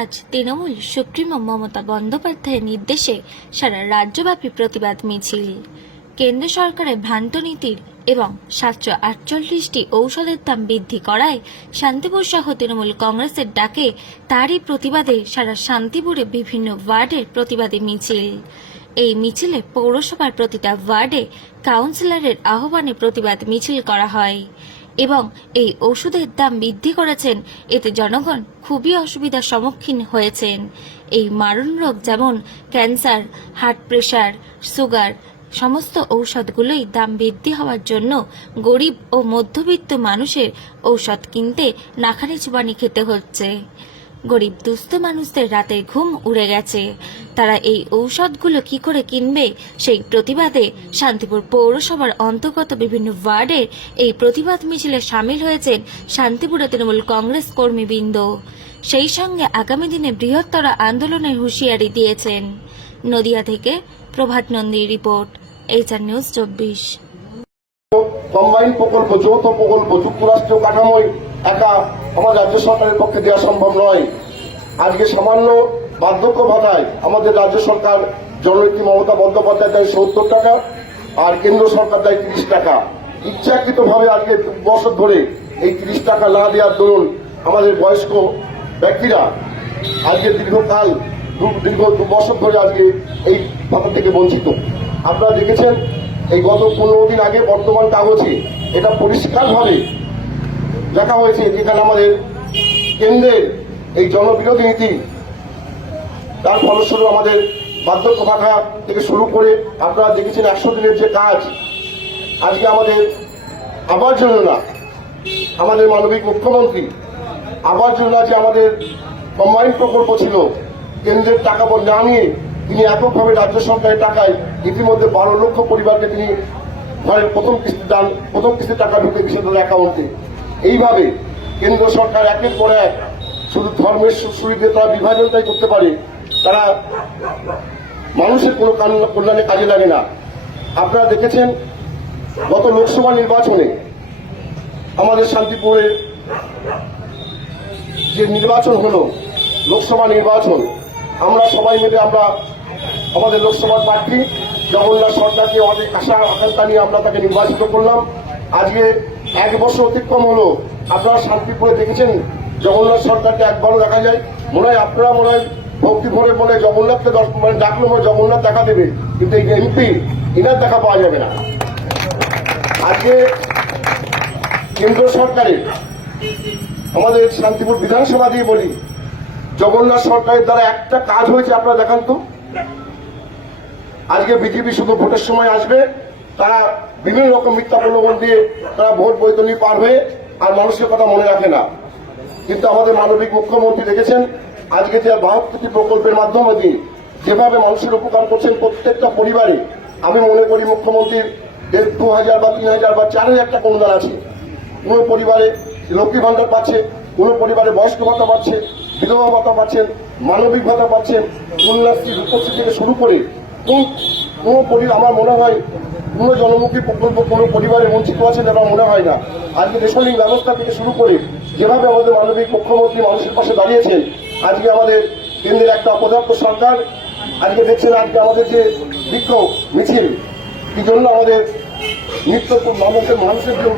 আজ তৃণমূল সুপ্রিমো মমতা বন্দ্যোপাধ্যায়ের নির্দেশে সারা রাজ্যব্যাপী প্রতিবাদ মিছিল। কেন্দ্র সরকারের ভ্রান্ত নীতির এবং 748টি ঔষধের দাম বৃদ্ধি করায় শান্তিপুর সহ তৃণমূল কংগ্রেসের ডাকে তারই প্রতিবাদে সারা শান্তিপুরে বিভিন্ন ওয়ার্ডের প্রতিবাদী মিছিল। এই মিছিলে পৌরসভার প্রতিটা ওয়ার্ডে কাউন্সিলরের আহ্বানে প্রতিবাদ মিছিল করা হয় এবং এই ওষুধের দাম বৃদ্ধি করেছেন, এতে জনগণ খুবই অসুবিধার সম্মুখীন হয়েছেন। এই মারণ রোগ যেমন ক্যান্সার, হার্ট প্রেশার, সুগার সমস্ত ঔষধগুলোই দাম বৃদ্ধি হওয়ার জন্য গরিব ও মধ্যবিত্ত মানুষের ঔষধ কিনতে নাখানি চুবানি খেতে হচ্ছে। গরিব দুস্থ মানুষদের রাতের ঘুম উড়ে গেছে। তারা এই ঔষধগুলো কি করে কিনবে, সেই প্রতিবাদে শান্তিপুর পৌরসভার অন্তর্গত বিভিন্ন ওয়ার্ডের এই প্রতিবাদ মিছিলে সামিল হয়েছেন শান্তিপুরে তৃণমূল কংগ্রেস কর্মীবৃন্দ। সেই সঙ্গে আগামী দিনে বৃহত্তর আন্দোলনের হুঁশিয়ারি দিয়েছেন। নদিয়া থেকে প্রভাত নন্দীর রিপোর্ট, HR নিউজ 24। কম্বাইন প্রকল্প, যৌথ প্রকল্প যুক্তরাষ্ট্রীয় কাঠামোয় একা আমাদের রাজ্য সরকারের পক্ষে দেওয়া সম্ভব নয়। আজকে সামান্য বার্ধক্য ভাতায় আমাদের রাজ্য সরকার জননেত্রী মমতা বন্দ্যোপাধ্যায় দেয় 70 টাকা আর কেন্দ্র সরকার দেয় 30 টাকা। ইচ্ছাকৃতভাবে আজকে 2 বছর ধরে এই 30 টাকা না দেওয়ার দরুন আমাদের বয়স্ক ব্যক্তিরা আজকে দীর্ঘ 2 বছর ধরে আজকে এই ভাতা থেকে বঞ্চিত। আপনারা দেখেছেন এই গত 15 দিন আগে বর্তমান কাগজে এটা পরিষ্কারভাবে দেখা হয়েছে, যেখানে আমাদের কেন্দ্রের এই জনবিরোধী নীতি তার ফলস্বরূপ আমাদের বার্ধক্য ভাতা থেকে শুরু করে আপনারা দেখেছেন 100 দিনের যে কাজ, আজকে আমাদের আবাস যোজনা, আমাদের মানবিক মুখ্যমন্ত্রী আবাস যোজনা যে আমাদের কম্বাইন প্রকল্প ছিল, কেন্দ্রের টাকা না নিয়ে তিনি এককভাবে রাজ্য সরকারের টাকায় ইতিমধ্যে 12 লক্ষ পরিবারকে তিনি ঘরের প্রথম কিস্তির টাকা ঢুকে দিয়েছেন তাদের অ্যাকাউন্টে। এইভাবে কেন্দ্র সরকার একের পর এক শুধু ধর্মের সুবিধে তারা বিভাজনটাই করতে পারে, তারা মানুষের কোনো কল্যাণে কাজে লাগে না। আপনারা দেখেছেন গত লোকসভা নির্বাচনে আমাদের শান্তিপুরের যে নির্বাচন হলো, লোকসভা নির্বাচন, আমরা সবাই মিলে আমাদের লোকসভার প্রার্থী জগন্নাথ সরকারকে অনেক আশা আকাঙ্ক্ষা নিয়ে আমরা তাকে নির্বাচিত করলাম। আজকে 1 বছর অতিক্রম হলো। আপনারা শান্তিপুরে দেখেছেন জগন্নাথ সরকারকে একবারও দেখা যায়, আপনারা ভক্তি ভরে জগন্নাথকে ডাকলো জগন্নাথ দেখা দেবে, কিন্তু এই MP এনার দেখা পাওয়া যাবে না। আজকে কেন্দ্র সরকারের আমাদের শান্তিপুর বিধানসভা দিয়ে বলি, জগন্নাথ সরকারের দ্বারা একটা কাজ হয়েছে আপনারা দেখান তো। আজকে বিজেপি শুধু ভোটের সময় আসবে, তারা বিভিন্ন রকম মিথ্যা প্রলোভন দিয়ে তারা ভোট বৈতরণী পার হয়ে আর মানুষের কথা মনে রাখে না। কিন্তু আমাদের মানবিক মুখ্যমন্ত্রী দেখেছেন আজকে যে 72টি প্রকল্পের মাধ্যমে দিয়ে যেভাবে মানুষের উপকার করছেন প্রত্যেকটা পরিবারে। আমি মনে করি মুখ্যমন্ত্রীর 2,000 বা 3,000 বা 4,000 একটা অনুদান আছে। কোন পরিবারে লক্ষ্মী ভান্ডার পাচ্ছে, কোন পরিবারে বয়স্ক ভাতা পাচ্ছে, বিধবা ভাতা পাচ্ছেন, মানবিক ভাতা পাচ্ছেন, কন্যাশ্রী রূপশ্রী থেকে শুরু করে কোন পরিবার আমার মনে হয় কোন জনমুখী প্রকল্প কোন পরিবারে বঞ্চিত আছেন আমার মনে হয় না। আজকে রেশনিং ব্যবস্থা থেকে শুরু করে যেভাবে আমাদের মানবিক মুখ্যমন্ত্রী মানুষের পাশে দাঁড়িয়েছেন, আজকে আমাদের কেন্দ্রের একটা অপর্যাপ্ত সরকার আজকে দেখছেন আজকে আমাদের যে বিক্ষোভ মিছিল, কি জন্য আমাদের নিত্য মানুষের যে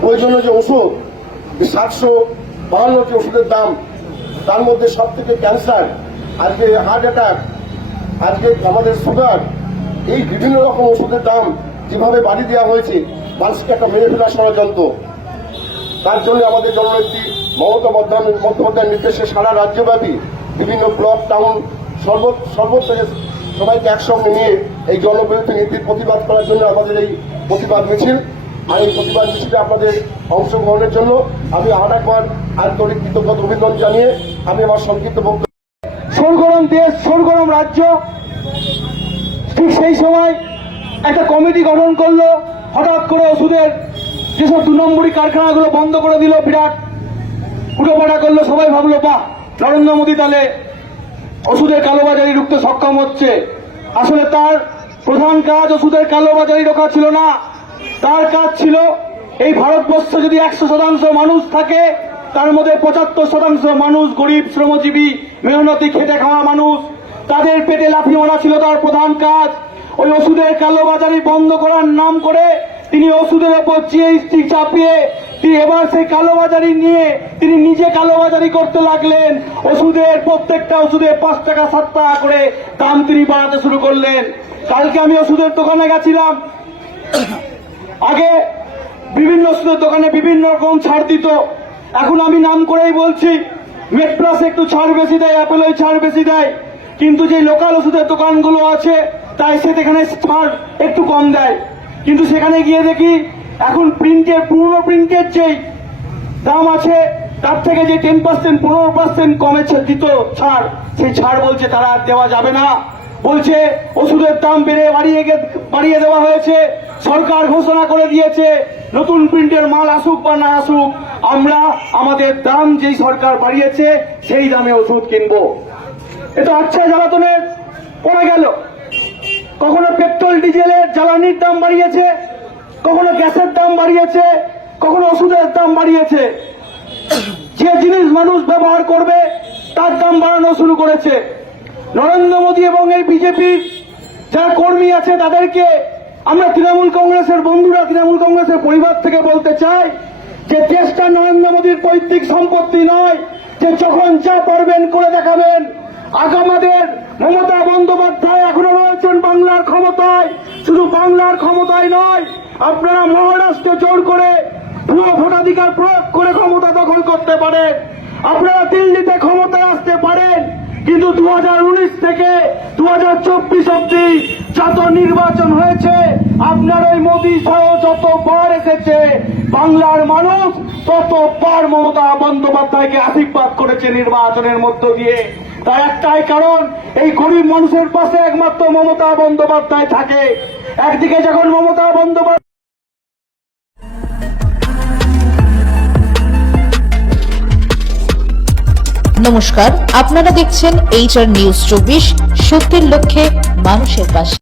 প্রয়োজনীয় যে ওষুধ 752 যে ওষুধের দাম, তার মধ্যে সব থেকে ক্যান্সার, আজকে হার্ট অ্যাটাক, আজকে আমাদের সুগার, এই বিভিন্ন রকম ওষুধের দাম যেভাবে বাড়িয়ে দেওয়া হয়েছে, মানুষকে একটা মেরে ফেলার ষড়যন্ত্র। তার জন্য আমাদের জননেত্রী মমতা বন্দ্যোপাধ্যায়ের নির্দেশে সারা রাজ্যব্যাপী বিভিন্ন ব্লক টাউন সর্বত্র সবাইকে একসঙ্গে নিয়ে এই জনবিরোধী নীতির প্রতিবাদ করার জন্য আমাদের এই প্রতিবাদ মিছিল। আর এই প্রতিবাদ মিছিলে আপনাদের অংশগ্রহণের জন্য আমি আরেকবার আন্তরিক কৃতজ্ঞতা অভিনন্দন জানিয়ে আমি আমার সংক্ষিপ্ত বক্তব্য। সরগরম দেশ, সরগরম রাজ্য, ঠিক সেই সময় একটা কমিটি গঠন করলো। হঠাৎ করে ওষুধের যেসব 2 নম্বরী কারখানাগুলো বন্ধ করে দিল, বিরাট উঠোপাটা করলো। সবাই ভাবলো বাহ, নরেন্দ্র মোদী তাহলে ওষুধের কালোবাজারি রুখতে সক্ষম হচ্ছে। আসলে তার প্রধান কাজ ওষুধের কালোবাজারি রোখা ছিল না, তার কাজ ছিল এই ভারতবর্ষে যদি 100% মানুষ থাকে, তার মধ্যে 75% মানুষ গরিব, শ্রমজীবী মেহনতি খেটে খাওয়া মানুষ, তাদের পেটে লাথি মারা ছিল তার প্রধান কাজ। ওই ওষুধের কালোবাজারি বন্ধ করার নাম করে তিনি ওষুধের ওপর জিএসটি চাপিয়ে তিনি এবার সেই কালোবাজারি নিয়ে তিনি নিজে কালোবাজারি করতে লাগলেন। ওষুধের প্রত্যেকটা ওষুধে 5 টাকা 7 টাকা করে দাম তিনি বাড়াতে শুরু করলেন। কালকে আমি ওষুধের দোকানে গেছিলাম, আগে বিভিন্ন ওষুধের দোকানে বিভিন্ন রকম ছাড় দিত, এখন আমি নাম করেই বলছি, মেটপ্লাস একটু ছাড় বেশি দেয়, অ্যাপেল ছাড় বেশি দেয়, কিন্তু যে লোকাল ওষুধের দোকানগুলো আছে তাই সেখানে ছাড় একটু কম দেয়। কিন্তু সেখানে গিয়ে দেখি এখন পুরনো প্রিন্টের যেই দাম আছে তার থেকে যে 10% 15% কমে দিত ছাড়, সেই ছাড় বলছে তারা আর দেওয়া যাবে না। বলছে ওষুধের দাম বাড়িয়ে দেওয়া হয়েছে, সরকার ঘোষণা করে দিয়েছে নতুন প্রিন্টের মাল আসুক বা না আসুক, আমরা আমাদের দাম যেই সরকার বাড়িয়েছে সেই দামে ওষুধ কিনবো। এটা আচ্ছা জ্বালাতনের পড়ে গেল। কখনো পেট্রোল ডিজেলের জ্বালানির দাম বাড়িয়েছে, কখনো গ্যাসের দাম বাড়িয়েছে, কখনো ওষুধের দাম বাড়িয়েছে। যে জিনিস মানুষ ব্যবহার করবে তার দাম বাড়ানো শুরু করেছে। নরেন্দ্র মোদী এবং এই বিজেপির যারা কর্মী আছে তাদেরকে আমরা তৃণমূল কংগ্রেসের বন্ধুরা, তৃণমূল কংগ্রেসের পরিবার থেকে বলতে চাই যে দেশটা নরেন্দ্র মোদীর পৈতৃক সম্পত্তি নয় যে যখন যা পারবেন করে দেখাবেন। আমাদের মমতা বন্দ্যোপাধ্যায় এখনো রয়েছেন বাংলার ক্ষমতায়, শুধু বাংলার ক্ষমতায় নয়, আপনারা মহারাষ্ট্রে জোর করে ভুয়ো ভোটাধিকার প্রয়োগ করে ক্ষমতা দখল করতে পারেন, আপনারা দিল্লিতে ক্ষমতায় আসতে পারেন, কিন্তু 2019 থেকে 2024 অব্দি যত নির্বাচন হয়েছে আপনার ওই মোদী সহ যতবার এসেছে বাংলার মানুষ ততবার মমতা বন্দ্যোপাধ্যায়কে আশীর্বাদ করেছে নির্বাচনের মধ্য দিয়ে। তার একটাই কারণ, এই গরিব মানুষের পাশে একমাত্র মমতা বন্দ্যোপাধ্যায় থাকে। একদিকে যখন মমতা বন্দ্যোপাধ্যায় নমস্কার, আপনারা দেখছেন HR নিউজ 24, সত্যের লক্ষ্যে মানুষের পাশে।